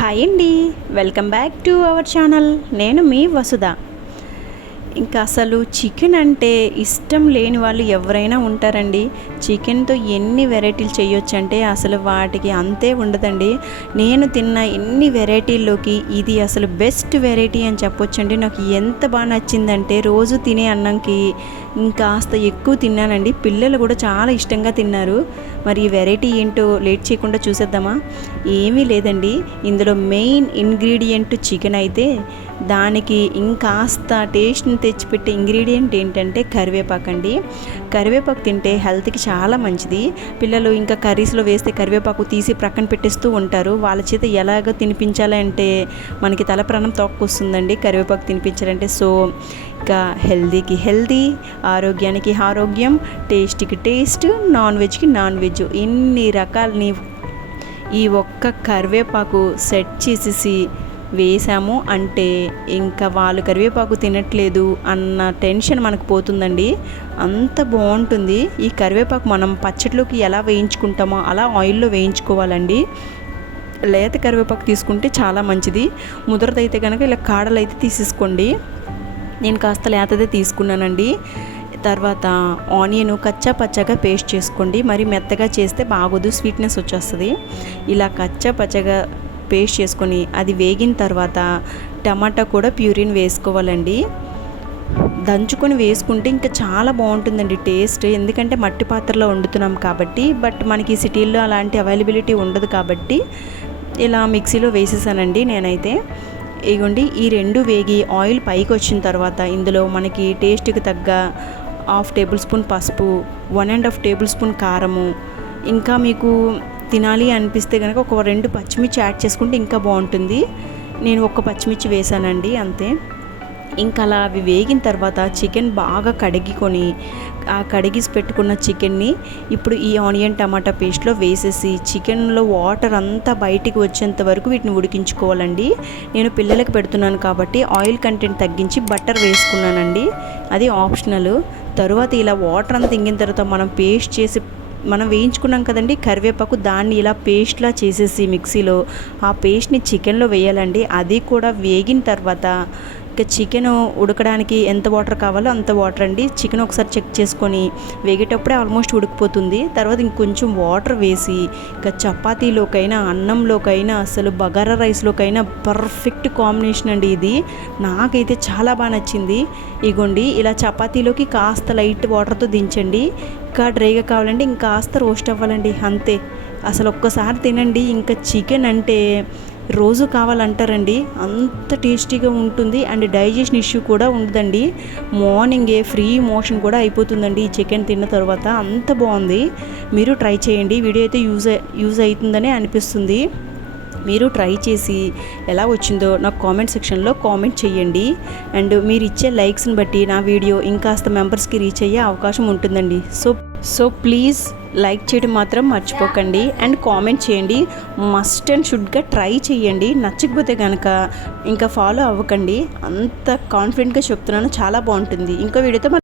Hi అండి. Welcome back to our channel. నేను మీ వసుధ. ఇంకా అసలు చికెన్ అంటే ఇష్టం లేని వాళ్ళు ఎవరైనా ఉంటారండి. చికెన్తో ఎన్ని వెరైటీలు చేయొచ్చు అంటే అసలు వాటికి అంతే ఉండదండి. నేను తిన్న ఎన్ని వెరైటీల్లోకి ఇది అసలు బెస్ట్ వెరైటీ అని చెప్పొచ్చండి. నాకు ఎంత బాగా నచ్చిందంటే రోజు తినే అన్నంకి ఇంకాస్త ఎక్కువ తిన్నానండి. పిల్లలు కూడా చాలా ఇష్టంగా తిన్నారు. మరి ఈ వెరైటీ ఏంటో లేట్ చేయకుండా చూసేద్దామా? ఏమీ లేదండి. ఇందులో మెయిన్ ఇంగ్రీడియంట్ చికెన్ అయితే దానికి ఇంకాస్త టేస్ట్ని తెచ్చిపెట్టే ఇంగ్రీడియంట్ ఏంటంటే కరివేపాకు అండి. కరివేపాకు తింటే హెల్త్కి చాలా మంచిది. పిల్లలు ఇంకా కర్రీస్లో వేస్తే కరివేపాకు తీసి ప్రక్కన పెట్టేస్తూ ఉంటారు. వాళ్ళ చేత ఎలాగ తినిపించాలంటే మనకి తల ప్రాణం తోక్కొస్తుందండి. కరివేపాకు తినిపించాలంటే సో ఇంకా హెల్దీకి హెల్దీ ఆరోగ్యానికి ఆరోగ్యం టేస్ట్కి టేస్ట్ నాన్ వెజ్కి నాన్ వెజ్ ఇన్ని రకాలని ఈ ఒక్క కరివేపాకు సెట్ చేసేసి వేసాము అంటే ఇంకా వాళ్ళు కరివేపాకు తినట్లేదు అన్న టెన్షన్ మనకు పోతుందండి. అంత బాగుంటుంది. ఈ కరివేపాకు మనం పచ్చట్లోకి ఎలా వేయించుకుంటామో అలా ఆయిల్లో వేయించుకోవాలండి. లేత కరివేపాకు తీసుకుంటే చాలా మంచిది. ముదరదైతే కనుక ఇలా కాడలు అయితే తీసేసుకోండి. నేను కాస్త లేతదే తీసుకున్నానండి. తర్వాత ఆనియన్ కచ్చా పచ్చగా పేస్ట్ చేసుకోండి. మరి మెత్తగా చేస్తే బాగోదు. స్వీట్నెస్ వచ్చేస్తుంది. ఇలా కచ్చా పచ్చగా పేస్ట్ చేసుకొని అది వేగిన తర్వాత టమాటా కూడా ప్యూరిన్ వేసుకోవాలండి. దంచుకొని వేసుకుంటే ఇంకా చాలా బాగుంటుందండి టేస్ట్. ఎందుకంటే మట్టి పాత్రలో వండుతున్నాం కాబట్టి బట్ మనకి సిటీల్లో అలాంటి అవైలబిలిటీ ఉండదు కాబట్టి ఇలా మిక్సీలో వేసేసానండి నేనైతే. ఇగోండి ఈ రెండు వేగి ఆయిల్ పైకి వచ్చిన తర్వాత ఇందులో మనకి టేస్ట్కి తగ్గ హాఫ్ టేబుల్ స్పూన్ పసుపు one and half tablespoon కారము ఇంకా మీకు తినాలి అనిపిస్తే కనుక ఒక రెండు పచ్చిమిర్చి యాడ్ చేసుకుంటే ఇంకా బాగుంటుంది. నేను ఒక పచ్చిమిర్చి వేసానండి అంతే. ఇంకా అలా అవి వేగిన తర్వాత చికెన్ బాగా కడిగికొని ఆ కడిగిసి పెట్టుకున్న చికెన్ని ఇప్పుడు ఈ ఆనియన్ టమాటా పేస్ట్లో వేసేసి చికెన్లో వాటర్ అంతా బయటికి వచ్చేంత వరకు వీటిని ఉడికించుకోవాలండి. నేను పిల్లలకు పెడుతున్నాను కాబట్టి ఆయిల్ కంటెంట్ తగ్గించి బటర్ వేసుకున్నానండి. అది ఆప్షనల్. తరువాత ఇలా వాటర్ అంతా ఇంగిన తర్వాత మనం పేస్ట్ చేసి మనం వేయించుకున్నాం కదండి కరివేపాకు దాన్ని ఇలా పేస్ట్లా చేసేసి మిక్సీలో ఆ పేస్ట్ని చికెన్లో వేయాలండి. అది కూడా వేగిన తర్వాత ఇంకా చికెన్ ఉడకడానికి ఎంత వాటర్ కావాలో అంత వాటర్ అండి. చికెన్ ఒకసారి చెక్ చేసుకొని వేగేటప్పుడే ఆల్మోస్ట్ ఉడికిపోతుంది. తర్వాత ఇంకొంచెం వాటర్ వేసి ఇంకా చపాతీలోకైనా అన్నంలోకైనా అసలు బగారా రైస్లోకైనా పర్ఫెక్ట్ కాంబినేషన్ అండి ఇది. నాకైతే చాలా బాగా నచ్చింది. ఇగోండి ఇలా చపాతీలోకి కాస్త లైట్ వాటర్తో దించండి. ఇంకా డ్రైగా కావాలంటే ఇంకా కాస్త రోస్ట్ అవ్వాలండి అంతే. అసలు ఒక్కసారి తినండి. ఇంకా చికెన్ అంటే రోజు కావాలంటారండి. అంత టేస్టీగా ఉంటుంది. అండ్ డైజెషన్ ఇష్యూ కూడా ఉండదండి. మార్నింగే ఫ్రీ మోషన్ కూడా అయిపోతుందండి ఈ చికెన్ తిన్న తర్వాత. అంత బాగుంది. మీరు ట్రై చేయండి. వీడియో అయితే యూజ్ యూజ్ అవుతుందనే అనిపిస్తుంది. మీరు ట్రై చేసి ఎలా వచ్చిందో నాకు కామెంట్ సెక్షన్లో కామెంట్ చేయండి. అండ్ మీరు ఇచ్చే లైక్స్ని బట్టి నా వీడియో ఇంకాస్త మెంబర్స్కి రీచ్ అయ్యే అవకాశం ఉంటుందండి. సో సో ప్లీజ్ లైక్ చేయడం మాత్రం మర్చిపోకండి. అండ్ కామెంట్ చేయండి. మస్ట్ అండ్ షుడ్గా ట్రై చేయండి. నచ్చకపోతే కనుక ఇంకా ఫాలో అవ్వకండి. అంత కాన్ఫిడెంట్గా చెప్తున్నాను. చాలా బాగుంటుంది. ఇంకో వీడియోతో